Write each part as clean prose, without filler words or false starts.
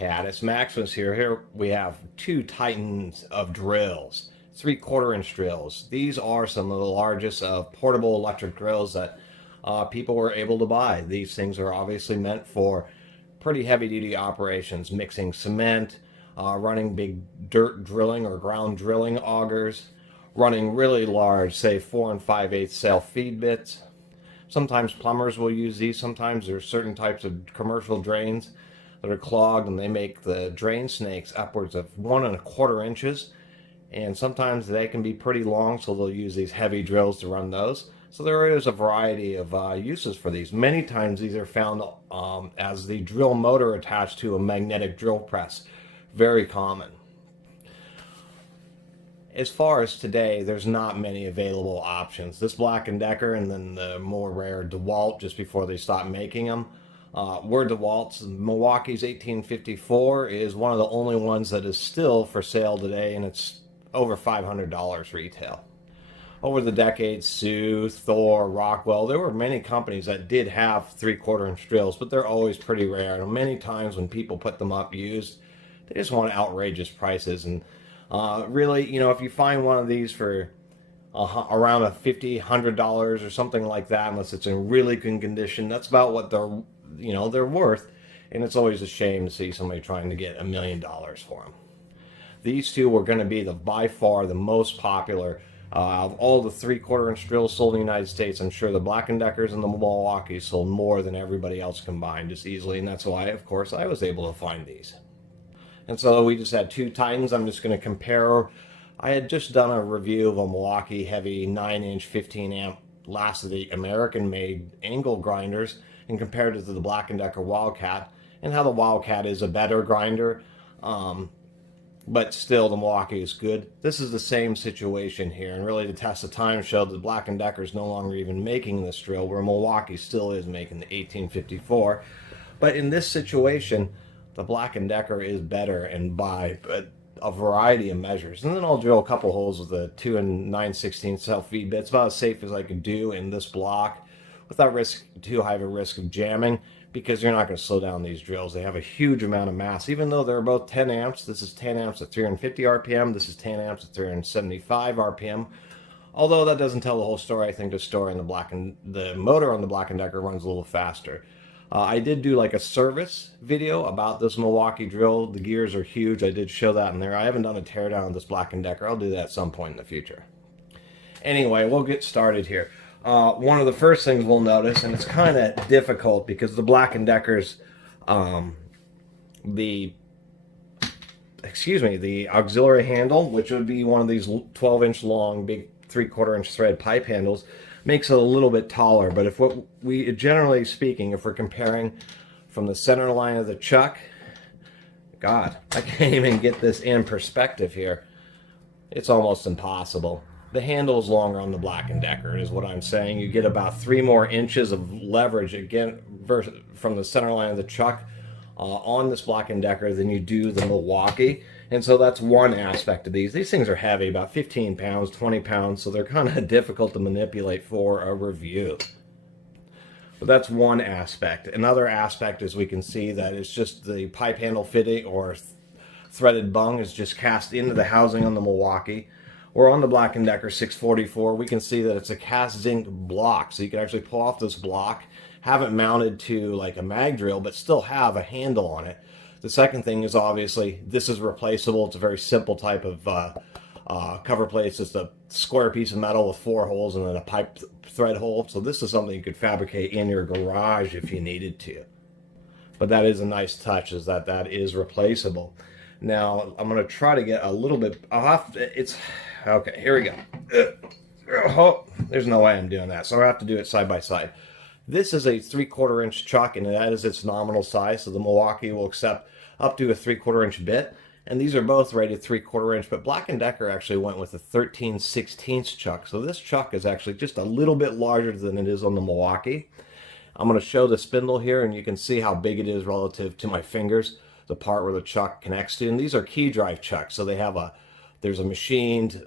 Wildcat. It's Maximus here. Here we have two titans of drills, 3/4 inch drills. These are some of the largest portable electric drills that people were able to buy. These things are obviously meant for pretty heavy duty operations, mixing cement, running big dirt drilling or ground drilling augers, running really large, say 4 5/8 sail feed bits. Sometimes plumbers will use these. Sometimes there's certain types of commercial drains that are clogged and they make the drain snakes upwards of 1 1/4 inches. And sometimes they can be pretty long, so they'll use these heavy drills to run those. So there is a variety of uses for these. Many times these are found as the drill motor attached to a magnetic drill press. Very common. As far as today, there's not many available options. This Black & Decker and then the more rare DeWalt just before they stopped making them were DeWalt's. Milwaukee's 1854 is one of the only ones that is still for sale today, and it's over $500 retail. Over the decades, Sioux, Thor, Rockwell, there were many companies that did have 3/4 inch drills, but they're always pretty rare. And many times when people put them up used, they just want outrageous prices. And really, if you find one of these for around a $50, $100 or something like that, unless it's in really good condition, that's about what they're worth. And it's always a shame to see somebody trying to get $1 million for them. These two were going to be by far the most popular of all the 3/4 inch drills sold in the United States. I'm sure the Black & Deckers and the Milwaukee sold more than everybody else combined just easily, and that's why, of course, I was able to find these. And so we just had two titans. I'm just going to compare. I had just done a review of a Milwaukee heavy 9-inch 15 amp last of the American-made angle grinders and compared it to the Black & Decker Wildcat, and how the Wildcat is a better grinder. But still the Milwaukee is good. This is the same situation here, and really the test of time showed that Black & Decker is no longer even making this drill, where Milwaukee still is making the 1854. But in this situation, the Black & Decker is better, and by a variety of measures. And then I'll drill a couple holes with the 2 9/16 sail feed bits, about as safe as I could do in this block without too high of a risk of jamming, because you're not going to slow down these drills. They have a huge amount of mass. Even though they're both 10 amps, this is 10 amps at 350 RPM, this is 10 amps at 375 RPM. Although that doesn't tell the whole story. I think the story on the motor on the Black & Decker runs a little faster. I did do like a service video about this Milwaukee drill. The gears are huge. I did show that in there. I haven't done a teardown of this Black & Decker. I'll do that at some point in the future. Anyway, we'll get started here. One of the first things we'll notice, and it's kind of difficult because the Black & Deckers, the auxiliary handle, which would be one of these 12-inch long, big 3/4 inch thread pipe handles, makes it a little bit taller. But generally speaking, if we're comparing from the center line of the chuck, God, I can't even get this in perspective here. It's almost impossible. The handle is longer on the Black & Decker, is what I'm saying. You get about 3 more inches of leverage again from the center line of the chuck on this Black & Decker than you do the Milwaukee. And so that's one aspect of these. These things are heavy, about 15 pounds, 20 pounds, so they're kind of difficult to manipulate for a review. But that's one aspect. Another aspect is we can see that it's just the pipe handle fitting or threaded bung is just cast into the housing on the Milwaukee. Or on the Black & Decker 644, we can see that it's a cast zinc block. So you can actually pull off this block, have it mounted to like a mag drill, but still have a handle on it. The second thing is obviously this is replaceable. It's a very simple type of cover plate. It's just a square piece of metal with 4 holes and then a pipe thread hole. So this is something you could fabricate in your garage if you needed to. But that is a nice touch, is that is replaceable. Now I'm going to try to get a little bit. Okay, here we go. Oh, there's no way I'm doing that, so I have to do it side by side. This is a 3/4 inch chuck, and that is its nominal size, so the Milwaukee will accept up to a 3/4 inch bit, and these are both rated 3/4 inch, but Black & Decker actually went with a 13/16 chuck, so this chuck is actually just a little bit larger than it is on the Milwaukee. I'm going to show the spindle here, and you can see how big it is relative to my fingers, the part where the chuck connects to, and these are key drive chucks, so there's a machined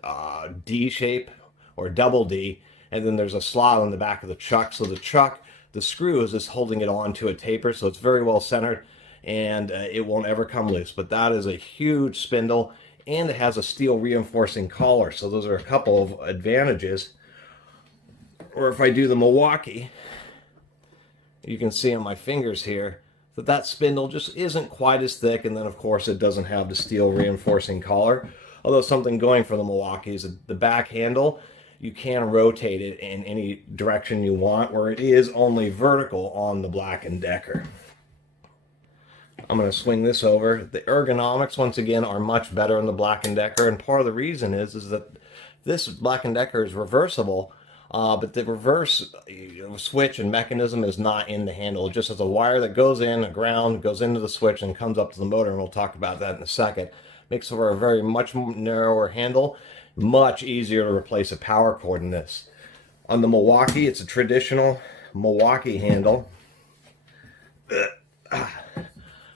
D shape or double D, and then there's a slot on the back of the chuck. So the screw is just holding it onto a taper, so it's very well centered. and it won't ever come loose. But that is a huge spindle, and it has a steel reinforcing collar. So those are a couple of advantages. Or if I do the Milwaukee, you can see on my fingers here that that spindle just isn't quite as thick, and then of course it doesn't have the steel reinforcing collar. Although something going for the Milwaukee is the back handle, you can rotate it in any direction you want, where it is only vertical on the Black & Decker. I'm going to swing this over. The ergonomics, once again, are much better in the Black & Decker, and part of the reason is that this Black & Decker is reversible, but the reverse switch and mechanism is not in the handle. It just has a wire that goes in, a ground, goes into the switch, and comes up to the motor, and we'll talk about that in a second. Makes for a very much narrower handle, much easier to replace a power cord in this. On the Milwaukee, it's a traditional Milwaukee handle.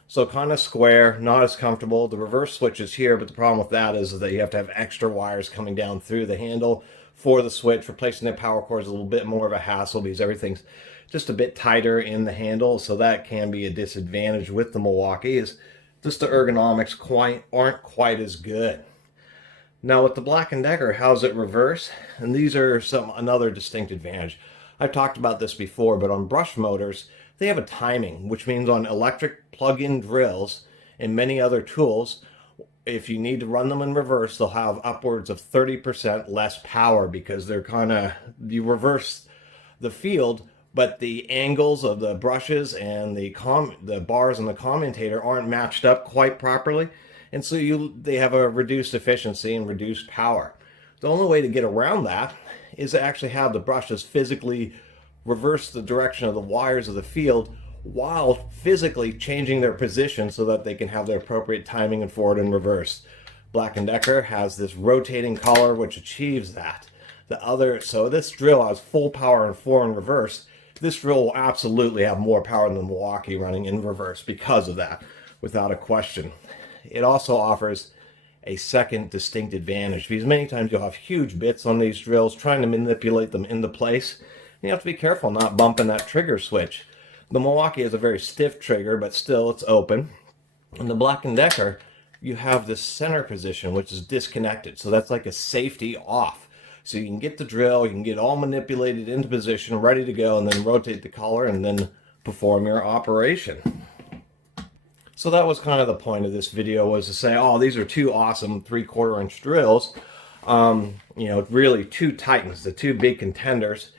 So kind of square, not as comfortable. The reverse switch is here, but the problem with that is that you have to have extra wires coming down through the handle for the switch. Replacing the power cord is a little bit more of a hassle because everything's just a bit tighter in the handle, so that can be a disadvantage with the Milwaukee. Is just the ergonomics aren't quite as good. Now with the Black & Decker, how's it reverse? And these are another distinct advantage. I've talked about this before, but on brush motors, they have a timing, which means on electric plug-in drills and many other tools, if you need to run them in reverse, they'll have upwards of 30% less power because you reverse the field, but the angles of the brushes and the bars and the commutator aren't matched up quite properly, and so they have a reduced efficiency and reduced power. The only way to get around that is to actually have the brushes physically reverse the direction of the wires of the field while physically changing their position so that they can have their appropriate timing in forward and reverse. Black & Decker has this rotating collar which achieves that. So this drill has full power in forward and reverse. This drill will absolutely have more power than the Milwaukee running in reverse because of that, without a question. It also offers a second distinct advantage because many times you'll have huge bits on these drills trying to manipulate them into place. You have to be careful not bumping that trigger switch. The Milwaukee has a very stiff trigger, but still it's open. In the Black & Decker, you have this center position which is disconnected, so that's like a safety off. So you can get the drill, you can get all manipulated into position, ready to go, and then rotate the collar and then perform your operation. So that was kind of the point of this video, was to say, oh, these are two awesome 3/4 inch drills. Really two titans, the two big contenders.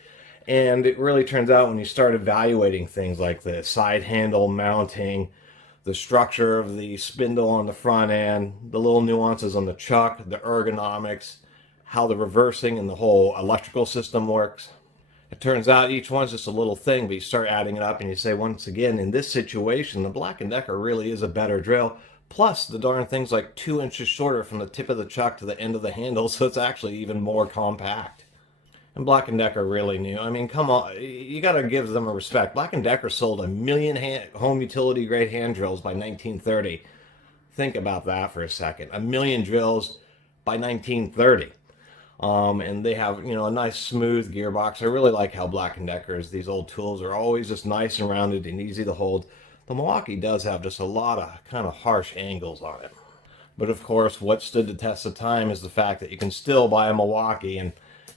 And it really turns out when you start evaluating things like the side handle mounting, the structure of the spindle on the front end, the little nuances on the chuck, the ergonomics, how the reversing and the whole electrical system works. It turns out each one's just a little thing, but you start adding it up and you say, once again, in this situation, the Black & Decker really is a better drill. Plus, the darn thing's like 2 inches shorter from the tip of the chuck to the end of the handle, so it's actually even more compact. And Black & Decker really knew. I mean, come on, you got to give them a respect. Black & Decker sold 1 million home utility grade hand drills by 1930. Think about that for a second. 1 million drills by 1930. And they have, a nice smooth gearbox. I really like how Black & Decker's, these old tools are always just nice and rounded and easy to hold. The Milwaukee does have just a lot of kind of harsh angles on it. But of course, what stood the test of time is the fact that you can still buy a Milwaukee, and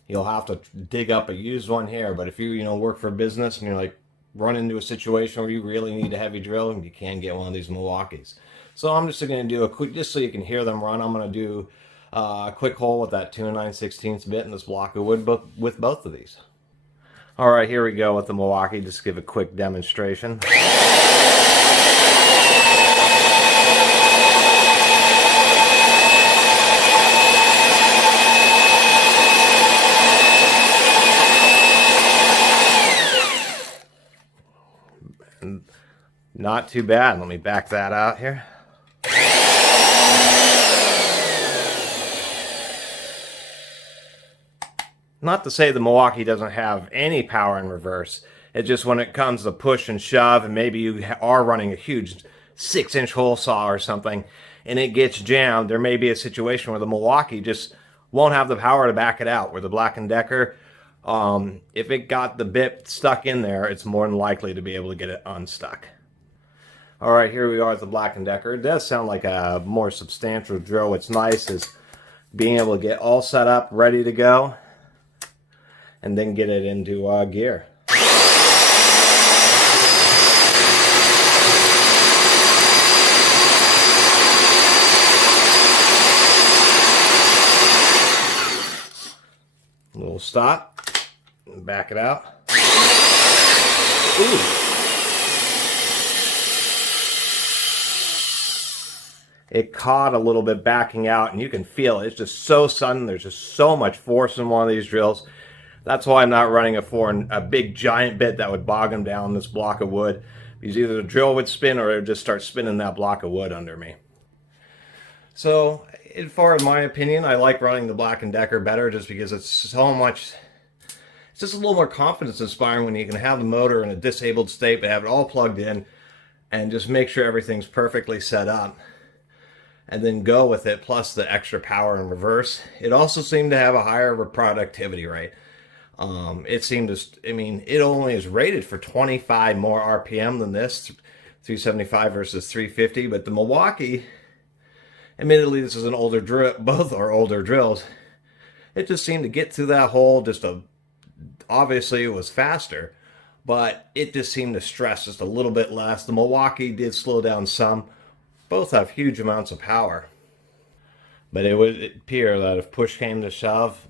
you'll have to dig up a used one here. But if you, work for business and you're like run into a situation where you really need a heavy drill, you can get one of these Milwaukees. So I'm just going to do a quick, just so you can hear them run, I'm going to do a quick hole with that 2 9/16 bit in this block of wood with both of these. All right, here we go with the Milwaukee. Just give a quick demonstration. Not too bad. Let me back that out here. Not to say the Milwaukee doesn't have any power in reverse. It's just when it comes to push and shove, and maybe you are running a huge 6-inch hole saw or something, and it gets jammed, there may be a situation where the Milwaukee just won't have the power to back it out. Where the Black & Decker, if it got the bit stuck in there, it's more than likely to be able to get it unstuck. All right, here we are with the Black & Decker. It does sound like a more substantial drill. What's nice is being able to get all set up, ready to go, and then get it into gear. A little stop, and back it out. Ooh. It caught a little bit backing out, and you can feel it. It's just so sudden. There's just so much force in one of these drills. That's why I'm not running a big giant bit that would bog them down this block of wood, because either the drill would spin or it would just start spinning that block of wood under me. So, as far as my opinion, I like running the Black & Decker better just because it's so much, it's just a little more confidence inspiring when you can have the motor in a disabled state but have it all plugged in and just make sure everything's perfectly set up and then go with it, plus the extra power in reverse. It also seemed to have a higher productivity rate. It seemed to, I mean, it only is rated for 25 more RPM than this, 375 versus 350, but the Milwaukee, admittedly this is an older drill, both are older drills, it just seemed to get through that hole obviously it was faster, but it just seemed to stress just a little bit less. The Milwaukee did slow down some. Both have huge amounts of power, but it would appear that if push came to shove,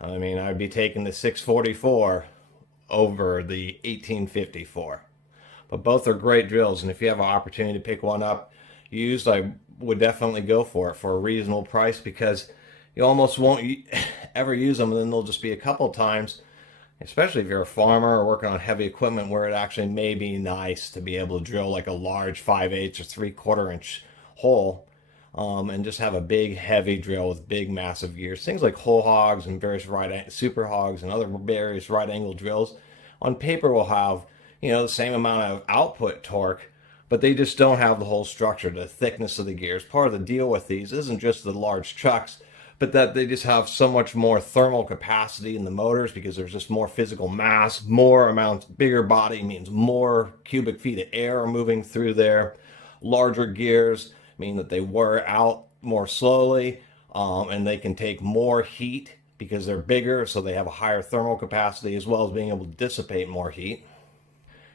I mean, I'd be taking the 644 over the 1854. But both are great drills, and if you have an opportunity to pick one up used, I would definitely go for it for a reasonable price, because you almost won't ever use them, and then they'll just be a couple times, especially if you're a farmer or working on heavy equipment, where it actually may be nice to be able to drill like a large 5/8 or 3/4 inch hole, and just have a big heavy drill with big massive gears. Things like whole hogs and various super hogs and other various right angle drills on paper will have, you know, the same amount of output torque, but they just don't have the whole structure, the thickness of the gears. Part of the deal with these isn't just the large chucks, but that they just have so much more thermal capacity in the motors, because there's just more physical mass, more amounts, bigger body means more cubic feet of air are moving through there. Larger gears mean that they wear out more slowly, and they can take more heat because they're bigger, so they have a higher thermal capacity, as well as being able to dissipate more heat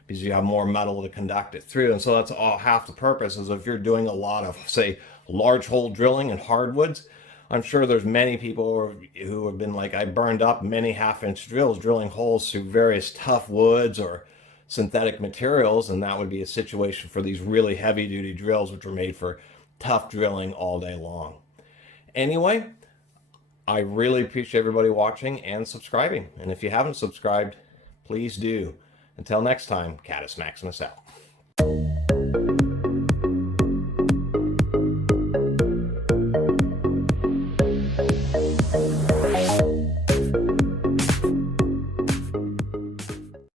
because you have more metal to conduct it through. And so that's all half the purpose. Is if you're doing a lot of, say, large hole drilling in hardwoods, I'm sure there's many people who have been like, I burned up many half-inch drills drilling holes through various tough woods or synthetic materials, and that would be a situation for these really heavy-duty drills, which were made for tough drilling all day long. Anyway, I really appreciate everybody watching and subscribing, and if you haven't subscribed, please do. Until next time, Catus Maximus out.